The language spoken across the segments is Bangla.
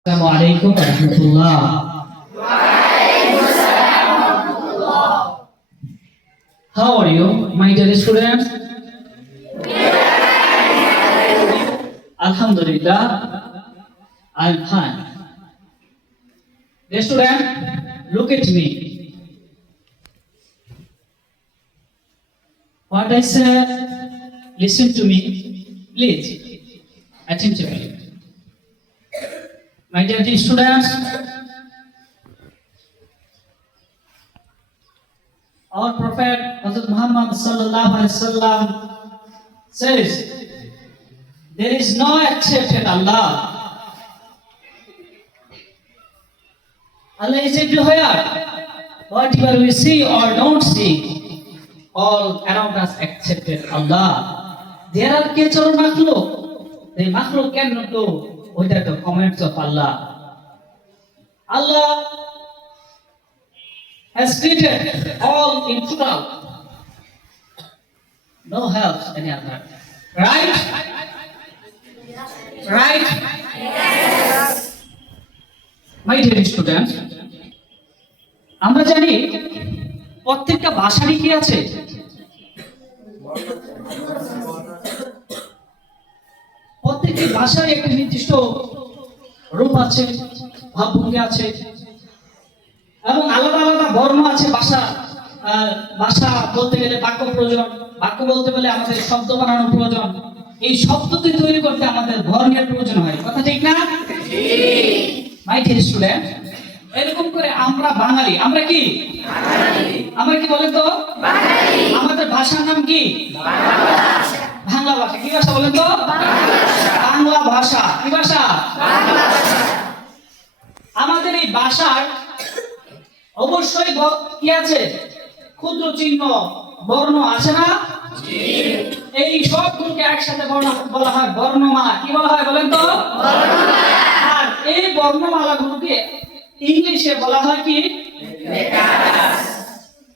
Assalamualaikum warahmatullah. How are you, my dear students? Alhamdulillah, I'm fine. Dear student, look at me. What I said, listen to me, please, attentively. My dear students, our Prophet Hazrat Muhammad sallallahu alaihi wasallam says, there is no exception Allah. Allah is everywhere. Whatever we see or don't see, all around us excepted Allah. There are creatures makhluk. The makhluk cannot do without the comments of Allah. Allah has created all in total. No help any other. Right? Right? Yes. My dear students, আমরা জানি প্রত্যেকটা ভাষারই কি আছে? প্রত্যেকটি ভাষার একটা নির্দিষ্ট রূপ আছে, ভাবভঙ্গি আছে এবং আলাদা আলাদা বর্ণ আছে। ভাষা বলতে গেলে বাক্য প্রয়োজন, বাক্য বলতে গেলে আমাদের শব্দ বানানো প্রয়োজন। এই শব্দটি তৈরি করতে আমাদের বর্ণের প্রয়োজন হয়। কথা ঠিক না? মাই ডিয়ার স্টুডেন্ট, এরকম করে আমরা বাঙালি। আমরা কি আমরা কি বলেন তো? আমাদের ভাষার নাম কি? বাংলা ভাষা। কি ভাষা বলেন তো? বাংলা ভাষা। কি ভাষা? আমাদের এই ভাষার অবশ্যই কি আছে? ক্ষুদ্র চিহ্ন, বর্ণ আছে না? এই সবগুলোকে একসাথে বলা হয় বর্ণমালা। কি বলা হয় বলেন তো? আর এই বর্ণমালাগুলোকে ইংলিশে বলা হয় কি?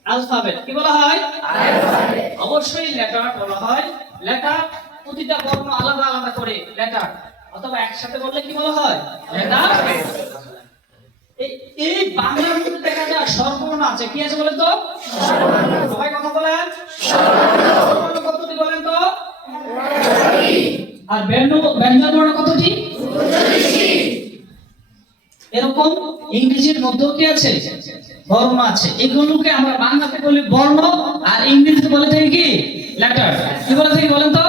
অ্যালফাবেট। কি বলা হয়? অবশ্যই লেটার বলা হয়। লেটার, প্রতিটা বর্ণ আলাদা আলাদা করে লেটার, অথবা একসাথে বললে কি বলা হয়? লেটার। এই বাংলার মধ্যে দেখা যায় স্বরবর্ণ আছে। কি আছে বলেন তো? সবাই কথা বলেন। স্বরবর্ণ কতটি বলেন তো? আর ব্যঞ্জন বর্ণ কতটি? এরকম ইংরেজির মধ্যেও কি আছে? বর্ণ আছে। এগুলোকে আমরা বাংলাতে বলি বর্ণ, আর ইংরেজিতে বলে থাকি কি? লেটার। কি বলে থাকি বলেন তো?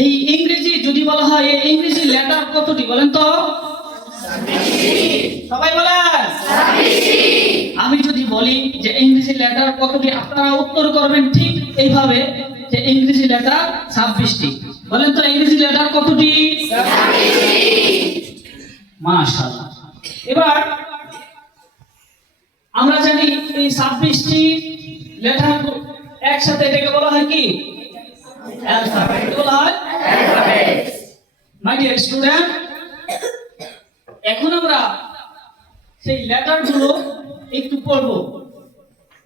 এই ইংরেজি যদি বলা হয়, এই ইংরেজি লেটার কতটি বলেন তো? সবাই বলেন। আমি যদি বলি যে ইংরেজি লেটার কতটি, আপনারা উত্তর করবেন ঠিক এইভাবে যে ইংরেজি লেটার 26টি। বলেন তো ইংরেজি লেটার কতটি? মাশাআল্লাহ। এবার আমরা জানি এই 26টি লেটার একসাথে এটাকে বলা হয় কি? অ্যালফাবেট। কি বলা হয়? অ্যালফাবেট। মাই ডিয়ার স্টুডেন্ট, এখন আমরা সেই লেটারগুলো একটু পড়ব।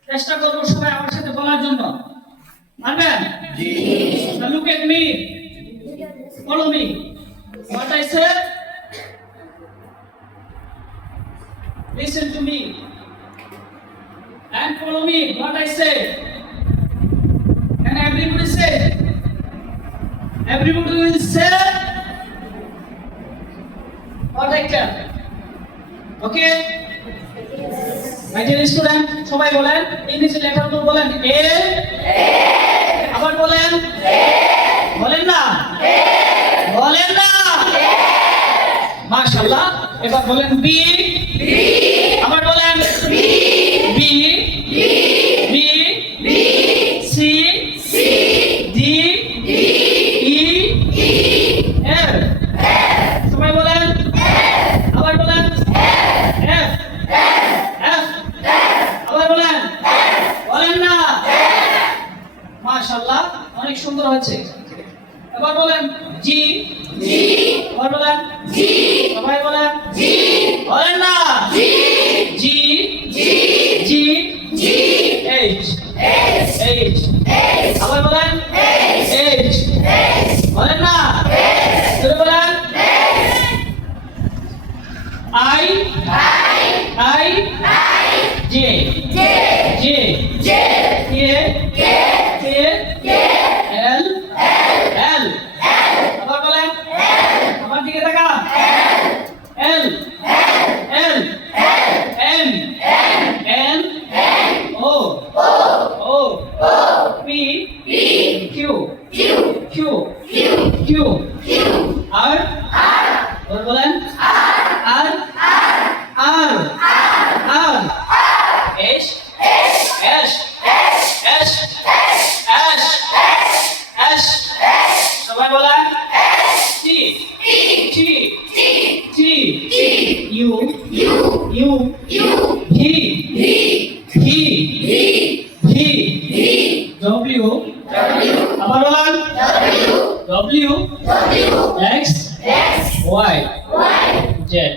চেষ্টা করব সবাই আমার সাথে বলার জন্য। পারবেন? জি। Look at me. Follow me. What I said, listen to me and follow me. What I say. And everybody say. Everybody will say what I tell. Okay? My dear student, সবাই বলেন ইংরেজি লেটারগুলো বলেন। এ, আবার বলেন। বলেন না? বলেন না? মাশাআল্লাহ। এবার বলেন বি। আবার বলেন বি। বি, সি, ডি, ই, এফ। সবাই বলেন। আবার বলেন এফ। এফ, আবার বলেন। বলেন না? মাশাআল্লাহ, অনেক সুন্দর হয়েছে। এবার বলেন জি। আবার বলেন জি। সবাই বলেন জি। বলেন না? জি। জি, এইচ। আবার বলেন এইচ। বলেন না? বলেন জে জে কে এল এল আবার বলেন আমার দিকে তাকা L L M N O O P Q Q Q R বলেন R R R S S S S S সবাই বলেন T T T U V V V W আবার বলেন ডব্লিউ এক্স ওয়াই জেড